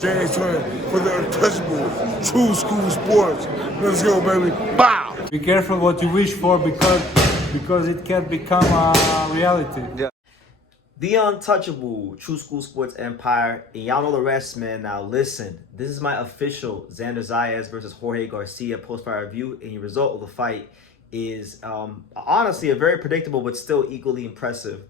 James Turner for the untouchable true school sports. Let's go, baby. Bow! Be careful what you wish for because it can become a reality. Yeah. The untouchable True School Sports Empire, and y'all know the rest, man. Now listen, this is my official Xander Zayas versus Jorge Garcia post-fight review, and the result of the fight is honestly a very predictable but still equally impressive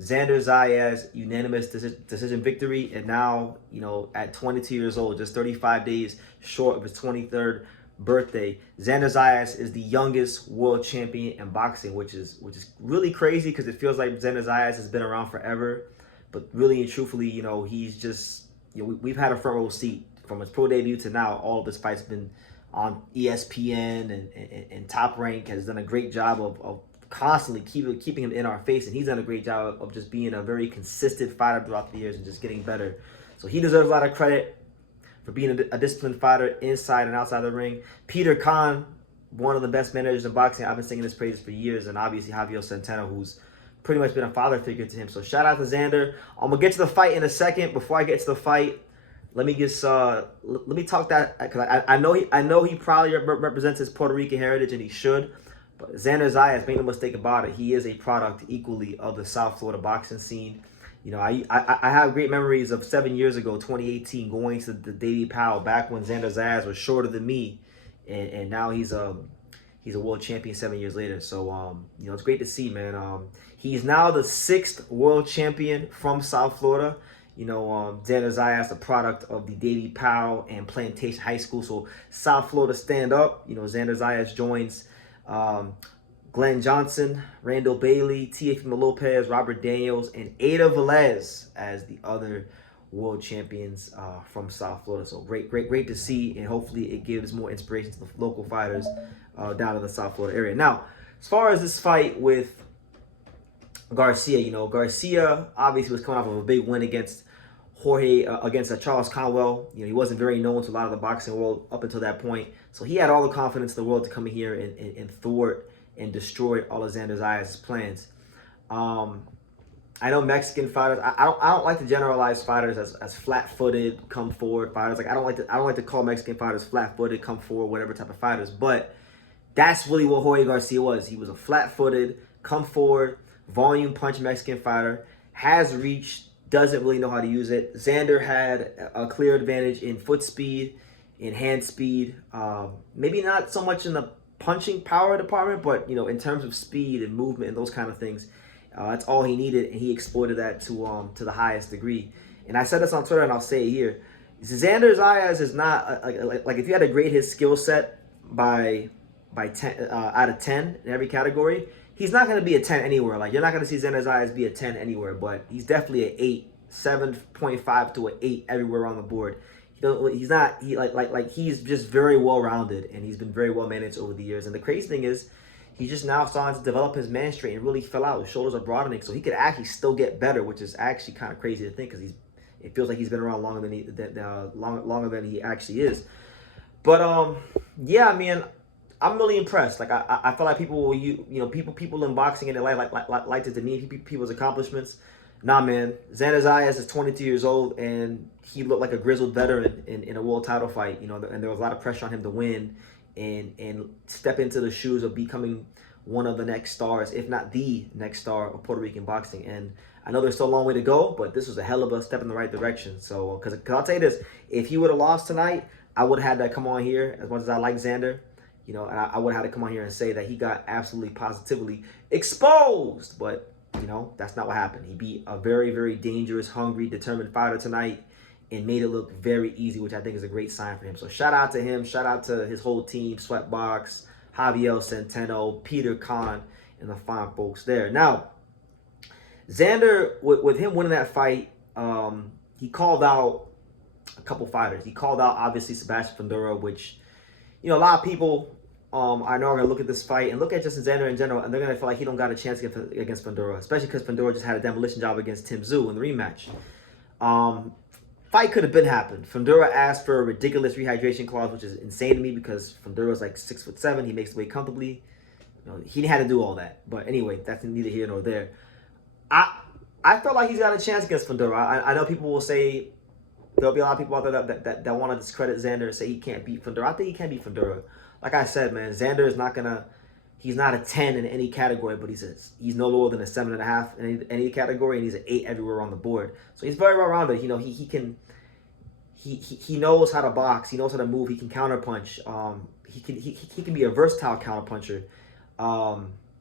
Xander Zayas unanimous decision victory, and now, you know, at 22 years old, just 35 days short of his 23rd birthday, Xander Zayas is the youngest world champion in boxing, which is really crazy because it feels like Xander Zayas has been around forever, but really and truthfully, you know, he's just, you know, we've had a front row seat from his pro debut to now. All of his fights been on ESPN, and Top Rank has done a great job of constantly keeping him in our face, and he's done a great job of just being a very consistent fighter throughout the years and just getting better. So he deserves a lot of credit for being a disciplined fighter inside and outside the ring. Peter Khan, one of the best managers in boxing. I've been singing his praises for years, and obviously Javier Centeno, who's pretty much been a father figure to him. So shout out to Xander. I'm gonna get to the fight in a second. Before I get to the fight, let me just let me talk that, because I know he probably represents his Puerto Rican heritage, and he should. But Xander Zayas, make no mistake about it, he is a product equally of the South Florida boxing scene. You know, I have great memories of 7 years ago, 2018, going to the Davey Powell back when Xander Zayas was shorter than me, and now he's a world champion 7 years later. So you know, it's great to see, man. He's now the 6th world champion from South Florida. You know, Xander Zayas, a product of the Davey Powell and Plantation High School. So South Florida stand up. You know, Xander Zayas joins Glenn Johnson, Randall Bailey, Teofimo Lopez, Robert Daniels, and Ada Velez as the other world champions from South Florida. So great to see, and hopefully it gives more inspiration to the local fighters down in the South Florida area. Now, as far as this fight with Garcia, you know, Garcia obviously was coming off of a big win against against Charles Conwell. You know, he wasn't very known to a lot of the boxing world up until that point. So he had all the confidence in the world to come in here and thwart and destroy all of Xander Zayas' plans. I know Mexican fighters, I don't like to generalize fighters as flat-footed, come forward fighters. Like I don't like to call Mexican fighters flat-footed, come forward, whatever type of fighters. But that's really what Jorge Garcia was. He was a flat-footed, come forward, volume punch Mexican fighter, has reach, doesn't really know how to use it. Xander had a clear advantage in foot speed, in hand speed, maybe not so much in the punching power department, but you know, in terms of speed and movement and those kind of things, that's all he needed, and he exploited that to the highest degree. And I said this on Twitter, and I'll say it here: Xander Zayas is not like if you had to grade his skill set by 10 out of 10 in every category, he's not going to be a 10 anywhere. Like, you're not going to see Xander Zayas be a 10 anywhere, but he's definitely an 8, 7.5 to an 8 everywhere on the board. He's just very well-rounded, and he's been very well managed over the years. And the crazy thing is, he's just now starting to develop his man straight and really fill out. His shoulders are broadening, so he could actually still get better, which is actually kind of crazy to think, because it feels like he's been around longer than he actually is. But yeah, I mean, I'm really impressed. Like I feel like people will, people in boxing, and they like to demean people's accomplishments. Nah, man. Xander Zayas is 22 years old, and he looked like a grizzled veteran in a world title fight. You know, and there was a lot of pressure on him to win and step into the shoes of becoming one of the next stars, if not the next star of Puerto Rican boxing. And I know there's still a long way to go, but this was a hell of a step in the right direction. So, because I'll tell you this, if he would have lost tonight, I would have had to come on here, as much as I like Xander, you know, and I would have had to come on here and say that he got absolutely positively exposed. But you know, that's not what happened. He beat a very, very dangerous, hungry, determined fighter tonight and made it look very easy, which I think is a great sign for him. So shout out to him. Shout out to his whole team, Sweatbox, Javier Centeno, Peter Khan, and the fine folks there. Now, Xander, with him winning that fight, he called out a couple fighters. He called out, obviously, Sebastian Fundora, which, you know, a lot of people I know are going to look at this fight and look at Justin Xander in general, and they're going to feel like he don't got a chance against Fundora, especially because Fundora just had a demolition job against Tim Tszyu in the rematch. Fight could have been happened. Fundora asked for a ridiculous rehydration clause, which is insane to me because Fundura's like 6'7". He makes the weight comfortably. You know, he had to do all that. But anyway, that's neither here nor there. I felt like he's got a chance against Fundora. I know people will say there'll be a lot of people out there that want to discredit Xander and say he can't beat Fundora. I think he can beat Fundora. Like I said, man, Xander is not gonna. He's not a 10 in any category, but he's no lower than a 7.5 in any category, and he's an 8 everywhere on the board. So he's very well rounded. You know, he knows how to box. He knows how to move. He can counterpunch. He can be a versatile counterpuncher.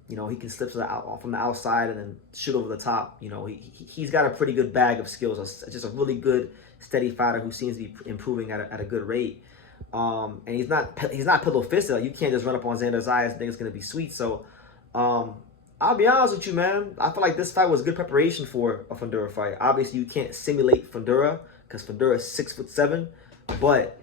You know, he can slip from the outside and then shoot over the top. You know, he's got a pretty good bag of skills. Just a really good, steady fighter who seems to be improving at a good rate. And he's not pillow fisted. Like, you can't just run up on Xander Zayas and think it's gonna be sweet. So, I'll be honest with you, man. I feel like this fight was good preparation for a Fundora fight. Obviously, you can't simulate Fundora because Fundora is 6'7", but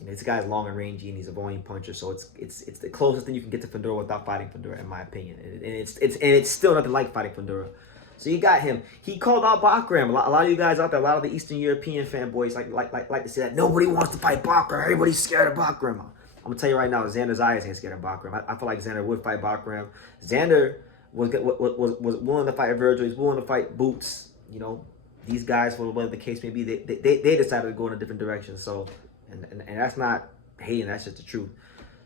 this guy's long and rangy and he's a volume puncher. So it's the closest thing you can get to Fundora without fighting Fundora, in my opinion. And it's still nothing like fighting Fundora. So you got him. He called out Bakram. A lot of you guys out there, a lot of the Eastern European fanboys like to say that nobody wants to fight Bakram. Everybody's scared of Bakram. I'm gonna tell you right now, Xander Zayas ain't scared of Bakram. I feel like Xander would fight Bakram. Xander was willing to fight Virgil. He's willing to fight Boots. You know, these guys, for whatever the case may be, they decided to go in a different direction. So, and that's not hating. That's just the truth.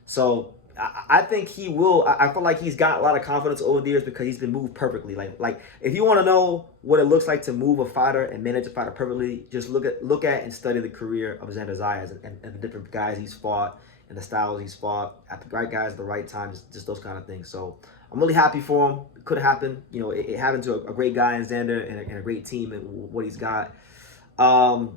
So I think he will. I feel like he's got a lot of confidence over the years because he's been moved perfectly. Like if you want to know what it looks like to move a fighter and manage a fighter perfectly, just look at and study the career of Xander Zayas and the different guys he's fought and the styles he's fought at the right guys at the right time, just those kind of things. So I'm really happy for him. It could have happened. You know, it happened to a great guy in Xander and a great team and what he's got. As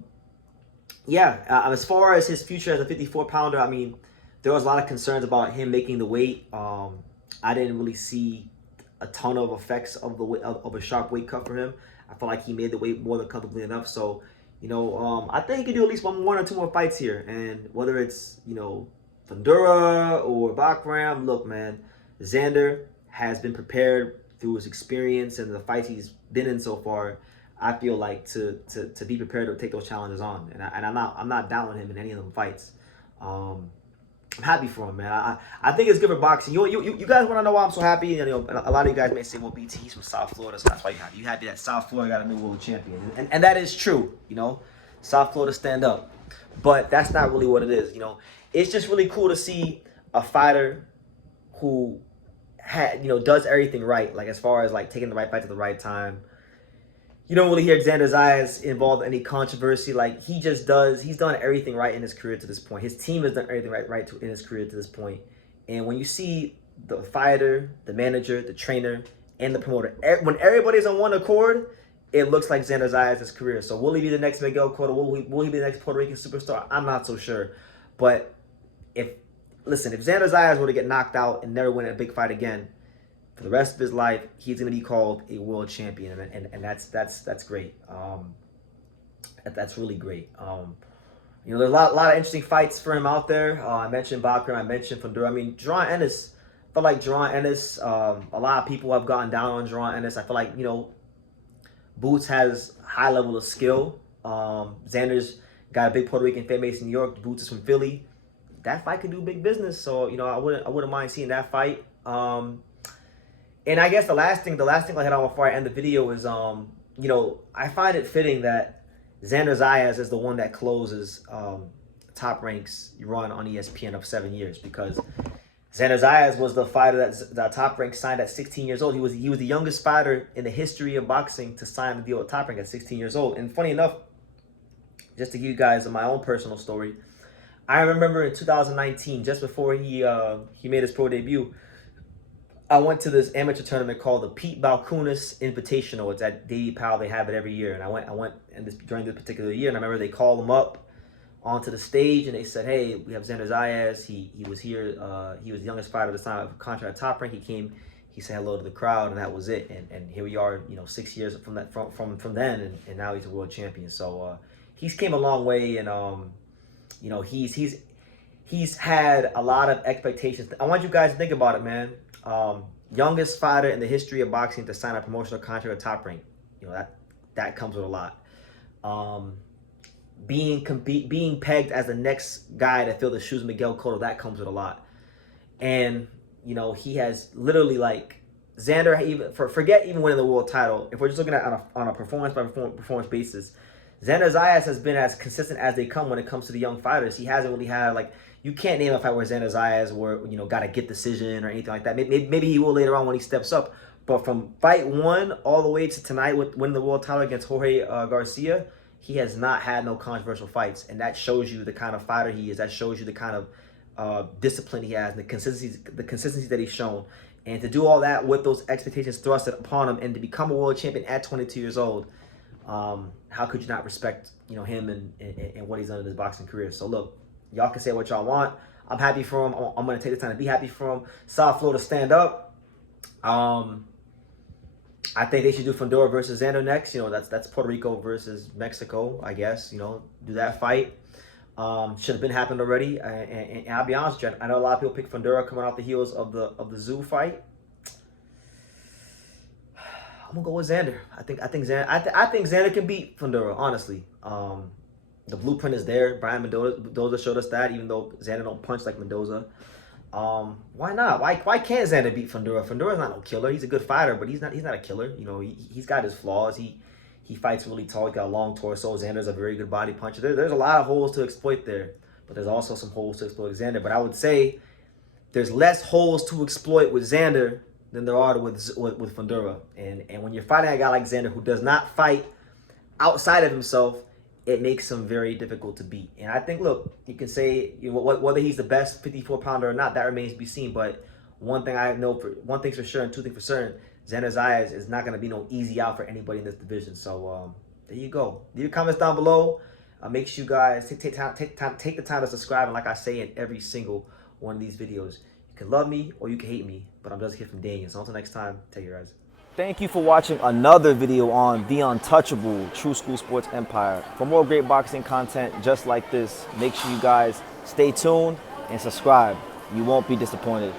far as his future as a 54-pounder, I mean, there was a lot of concerns about him making the weight. I didn't really see a ton of effects of a sharp weight cut for him. I felt like he made the weight more than comfortably enough. So, I think he could do at least one or two more fights here. And whether it's, Fundora or Bakram, look, man, Xander has been prepared through his experience and the fights he's been in so far. I feel like to be prepared to take those challenges on, and I'm not doubting him in any of them fights. I'm happy for him, man. I think it's good for boxing. You guys want to know why I'm so happy? A lot of you guys may say, well, BT, he's from South Florida, so that's why you're happy. You happy that South Florida got a new world champion, and that is true. South Florida stand up, but that's not really what it is. It's just really cool to see a fighter who does everything right, like as far as like taking the right fight at the right time. You don't really hear Xander Zayas involved in any controversy. Like he's done everything right in his career to this point. His team has done everything right in his career to this point. And when you see the fighter, the manager, the trainer, and the promoter, when everybody's on one accord, it looks like Xander Zayas' career. So will he be the next Miguel Cotto? Will he be the next Puerto Rican superstar? I'm not so sure. But if Xander Zayas were to get knocked out and never win a big fight again, for the rest of his life, he's going to be called a world champion, and that's great. That's really great. There's a lot of interesting fights for him out there. I mentioned Bakram, I mentioned Fundora. I mean, Jaron Ennis. I feel like Jaron Ennis. A lot of people have gotten down on Jaron Ennis. I feel like Boots has high level of skill. Xander's got a big Puerto Rican fan base in New York. Boots is from Philly. That fight could do big business. So I wouldn't mind seeing that fight. And I guess the last thing I hit on before I end the video is, I find it fitting that Xander Zayas is the one that closes Top Rank's run on ESPN of 7 years, because Xander Zayas was the fighter that Top Rank signed at 16 years old. He was the youngest fighter in the history of boxing to sign the deal with Top Rank at 16 years old. And funny enough, just to give you guys my own personal story, I remember in 2019, just before he made his pro debut, I went to this amateur tournament called the Pete Balkunas Invitational. It's at Davy Powell. They have it every year. And I went during this particular year, and I remember they called him up onto the stage, and they said, hey, we have Xander Zayas. He was here. He was the youngest fighter at the time of contract at Top Rank. He came, he said hello to the crowd, and that was it. And here we are, 6 years from then, and now he's a world champion. So he's came a long way, and he's had a lot of expectations. I want you guys to think about it, man. Youngest fighter in the history of boxing to sign a promotional contract with Top Rank. That comes with a lot. Being pegged as the next guy to fill the shoes of Miguel Cotto, that comes with a lot. And he has literally, like, Xander, forget even winning the world title. If we're just looking at on a performance by performance basis, Xander Zayas has been as consistent as they come when it comes to the young fighters. He hasn't really had, like, you can't name a fight where Xander Zayas got a get decision or anything like that. Maybe he will later on when he steps up. But from fight 1 all the way to tonight with winning the world title against Jorge Garcia, he has not had no controversial fights. And that shows you the kind of fighter he is. That shows you the kind of discipline he has and the consistency that he's shown. And to do all that with those expectations thrusted upon him and to become a world champion at 22 years old, how could you not respect, him and what he's done in his boxing career? So look, y'all can say what y'all want. I'm happy for him. I'm going to take the time to be happy for him. South Florida stand up. I think they should do Fundora versus Xander next. That's Puerto Rico versus Mexico, I guess. Do that fight. Should have been happened already. And I'll be honest with you, I know a lot of people pick Fundora coming off the heels of the Zoo fight. I'm gonna go with Xander. I think Xander can beat Fundora, honestly. The blueprint is there. Brian Mendoza showed us that, even though Xander don't punch like Mendoza. Why not? Why can't Xander beat Fundora? Fundora's not no killer. He's a good fighter, but he's not a killer. He's got his flaws. He fights really tall. He's got a long torso. Xander's a very good body puncher. There's a lot of holes to exploit there, but there's also some holes to exploit with Xander. But I would say there's less holes to exploit with Xander than there are with Fundora. And when you're fighting a guy like Xander who does not fight outside of himself, it makes him very difficult to beat. And I think, look, you can say whether he's the best 54-pounder or not, that remains to be seen. But one thing's for sure and two things for certain, Xander Zayas is not going to be no easy out for anybody in this division. So there you go. Leave your comments down below. Make sure you guys take the time to subscribe. And like I say in every single one of these videos, you can love me or you can hate me, but I'm just here from Daniel. So until next time, take care, guys. Thank you for watching another video on The Untouchable True School Sports Empire. For more great boxing content just like this, make sure you guys stay tuned and subscribe. You won't be disappointed.